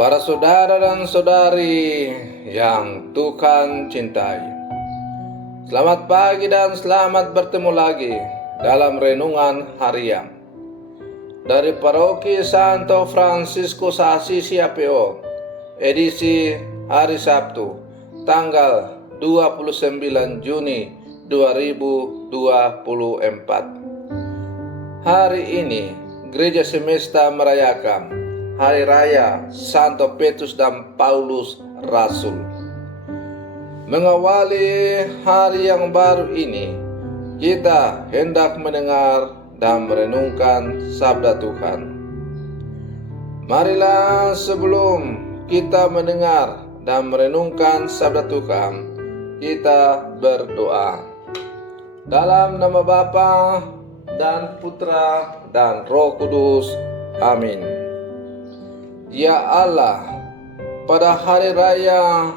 Para saudara dan saudari yang Tuhan cintai, selamat pagi dan selamat bertemu lagi dalam renungan harian dari Paroki Santo Fransiskus Assisi APO, edisi hari Sabtu, tanggal 29 Juni 2024. Hari ini Gereja Semesta merayakan Hari Raya Santo Petrus dan Paulus Rasul. Mengawali hari yang baru ini, kita hendak mendengar dan merenungkan sabda Tuhan. Marilah sebelum kita mendengar dan merenungkan sabda Tuhan, kita berdoa. Dalam nama Bapa dan Putra dan Roh Kudus. Amin. Ya Allah, pada hari raya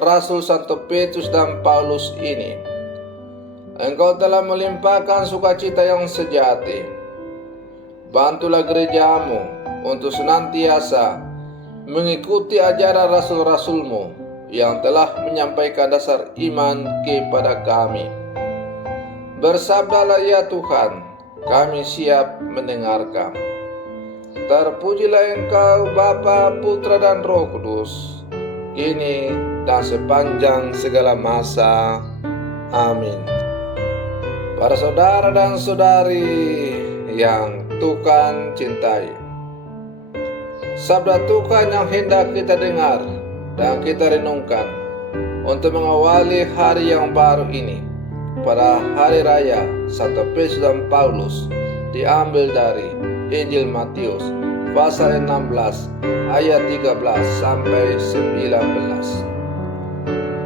Rasul Santo Petrus dan Paulus ini, Engkau telah melimpahkan sukacita yang sejati. Bantulah gerejamu untuk senantiasa mengikuti ajaran rasul-rasulmu yang telah menyampaikan dasar iman kepada kami. Bersabdalah ya Tuhan, kami siap mendengarkan. Terpujilah Engkau Bapa, Putra dan Roh Kudus, kini dan sepanjang segala masa. Amin. Para saudara dan saudari yang Tuhan cintai, sabda Tuhan yang hendak kita dengar dan kita renungkan untuk mengawali hari yang baru ini pada hari raya Santo Petrus dan Paulus diambil dari Injil Matius pasal 16 ayat 13 sampai 19.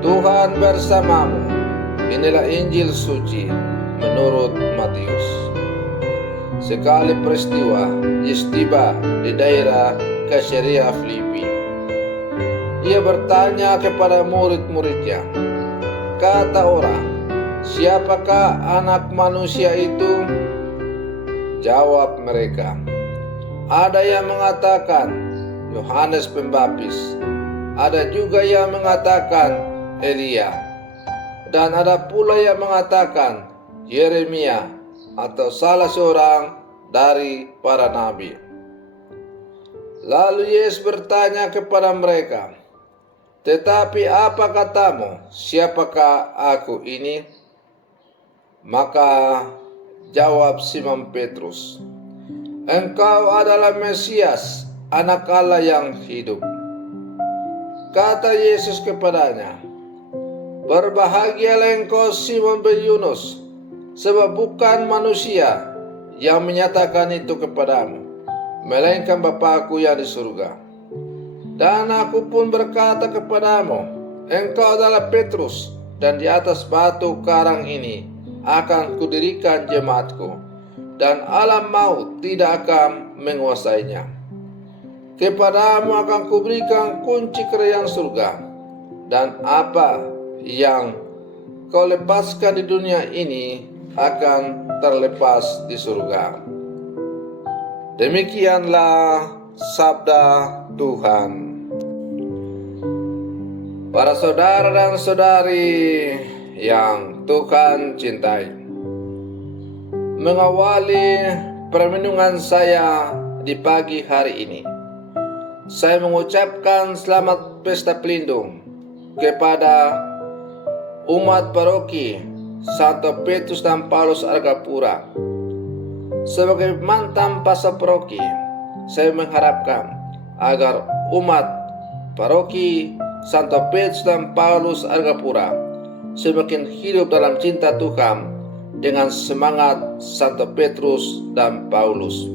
Tuhan bersamamu. Inilah Injil suci menurut Matius. Sekali peristiwa, Yesus tiba di daerah Kaisarea Filipi. Ia bertanya kepada murid-muridnya, kata orang, siapakah anak manusia itu? Jawab mereka, ada yang mengatakan Yohanes Pembaptis, ada juga yang mengatakan Elia, dan ada pula yang mengatakan Yeremia atau salah seorang dari para nabi. Lalu Yesus bertanya kepada mereka, tetapi apa katamu, siapakah aku ini? Maka jawab Simon Petrus, engkau adalah Mesias, anak Allah yang hidup. Kata Yesus kepadanya, berbahagialah engkau Simon bin Yunus, sebab bukan manusia yang menyatakan itu kepadamu, melainkan Bapa-Ku yang di surga. Dan aku pun berkata kepadamu, engkau adalah Petrus, dan di atas batu karang ini akan kudirikan jemaatku, dan alam maut tidak akan menguasainya. Kepadamu akan kuberikan kunci kerajaan surga, dan apa yang kau lepaskan di dunia ini akan terlepas di surga. Demikianlah sabda Tuhan. Para saudara dan saudari yang Tuhan cintai, mengawali permenungan saya di pagi hari ini, saya mengucapkan selamat pesta pelindung kepada umat paroki Santo Petrus dan Paulus Argapura. Sebagai mantan pastor paroki, saya mengharapkan agar umat paroki Santo Petrus dan Paulus Argapura semakin hidup dalam cinta Tuhan dengan semangat Santo Petrus dan Paulus.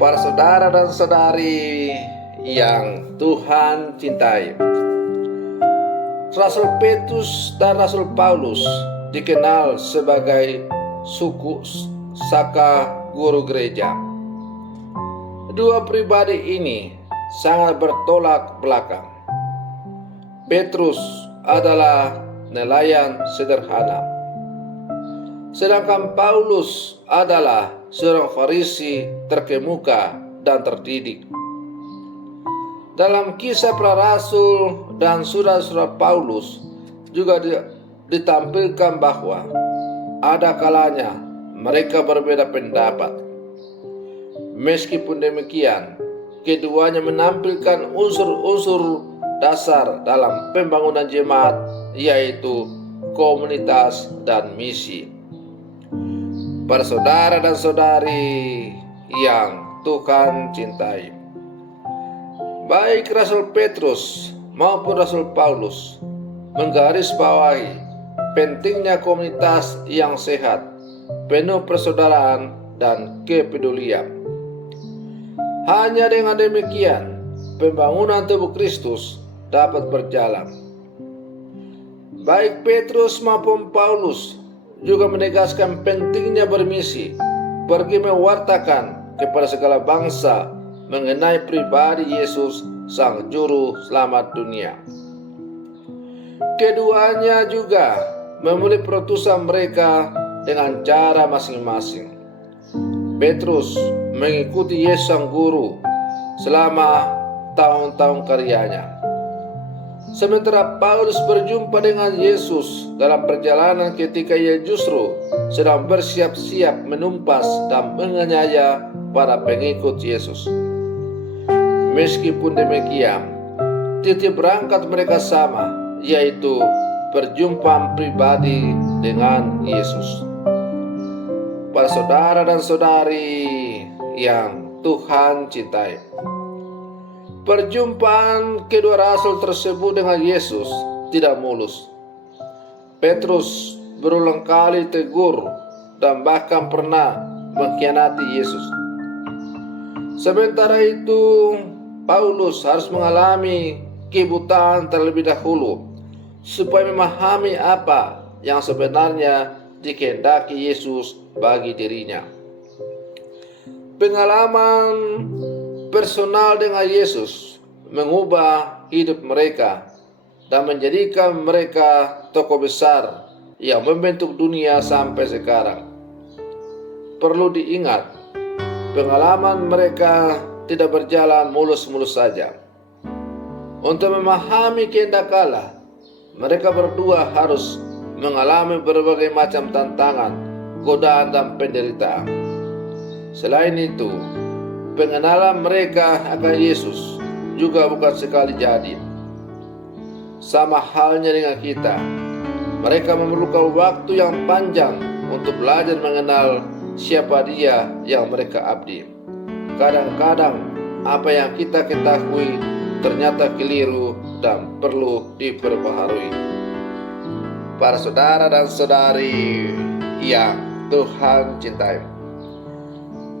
Para saudara dan saudari yang Tuhan cintai, Rasul Petrus dan Rasul Paulus dikenal sebagai suku Saka guru gereja. Dua pribadi ini sangat bertolak belakang. Petrus adalah nelayan sederhana, sedangkan Paulus adalah seorang Farisi terkemuka dan terdidik. Dalam kisah para rasul dan surat-surat Paulus juga ditampilkan bahwa ada kalanya mereka berbeda pendapat. Meskipun demikian, keduanya menampilkan unsur-unsur dasar dalam pembangunan jemaat, yaitu komunitas dan misi. Para saudara dan saudari yang Tuhan cintai, baik Rasul Petrus maupun Rasul Paulus menggarisbawahi pentingnya komunitas yang sehat, penuh persaudaraan dan kepedulian. Hanya dengan demikian, pembangunan tubuh Kristus dapat berjalan. Baik Petrus maupun Paulus juga menegaskan pentingnya bermisi, pergi mewartakan kepada segala bangsa mengenai pribadi Yesus, Sang Juru Selamat dunia. Keduanya juga memulai perutusan mereka dengan cara masing-masing. Petrus mengikuti Yesus Sang Guru selama tahun-tahun karyanya, sementara Paulus berjumpa dengan Yesus dalam perjalanan ketika ia justru sedang bersiap-siap menumpas dan menganiaya para pengikut Yesus. Meskipun demikian, titik berangkat mereka sama, yaitu perjumpaan pribadi dengan Yesus. Para saudara dan saudari yang Tuhan cintai, perjumpaan kedua rasul tersebut dengan Yesus tidak mulus. Petrus berulang kali tegur dan bahkan pernah mengkhianati Yesus. Sementara itu, Paulus harus mengalami kebutaan terlebih dahulu supaya memahami apa yang sebenarnya dikehendaki Yesus bagi dirinya. Pengalaman personal dengan Yesus mengubah hidup mereka dan menjadikan mereka tokoh besar yang membentuk dunia sampai sekarang. Perlu diingat, pengalaman mereka tidak berjalan mulus-mulus saja. Untuk memahami kehendak Allah, mereka berdua harus mengalami berbagai macam tantangan, godaan dan penderitaan. Selain itu, pengenalan mereka akan Yesus juga bukan sekali jadi. Sama halnya dengan kita, mereka memerlukan waktu yang panjang untuk belajar mengenal siapa Dia yang mereka abdi. Kadang-kadang apa yang kita ketahui ternyata keliru dan perlu diperbaharui. Para saudara dan saudari yang Tuhan cintai,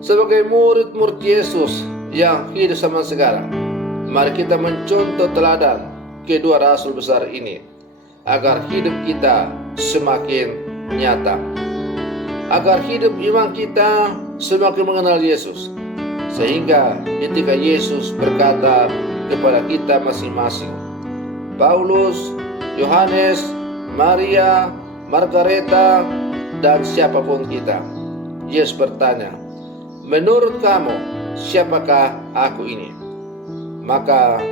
sebagai murid-murid Yesus yang hidup zaman sekarang, mari kita mencontoh teladan kedua rasul besar ini agar hidup kita semakin nyata, agar hidup iman kita semakin mengenal Yesus, sehingga ketika Yesus berkata kepada kita masing-masing, Paulus, Yohanes, Maria, Margareta, dan siapapun kita, Yesus bertanya, menurut kamu siapakah aku ini? Maka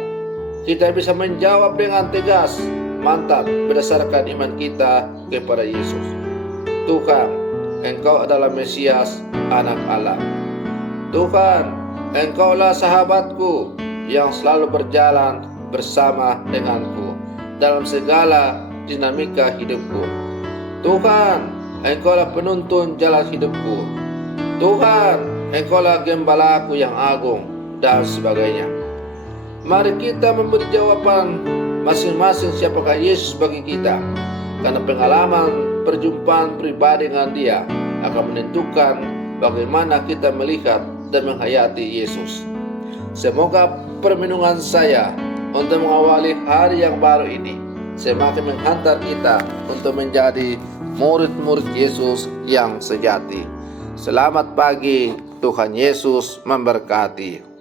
kita bisa menjawab dengan tegas, mantap, berdasarkan iman kita kepada Yesus. Tuhan, Engkau adalah Mesias, Anak Allah. Tuhan, Engkaulah sahabatku yang selalu berjalan bersama denganku dalam segala dinamika hidupku. Tuhan, Engkaulah penuntun jalan hidupku. Tuhan, Engkaulah gembalaku yang agung, dan sebagainya. Mari kita memberi jawaban masing-masing siapakah Yesus bagi kita, karena pengalaman perjumpaan pribadi dengan Dia akan menentukan bagaimana kita melihat dan menghayati Yesus. Semoga permenungan saya untuk mengawali hari yang baru ini semakin menghantar kita untuk menjadi murid-murid Yesus yang sejati. Selamat pagi, Tuhan Yesus memberkati.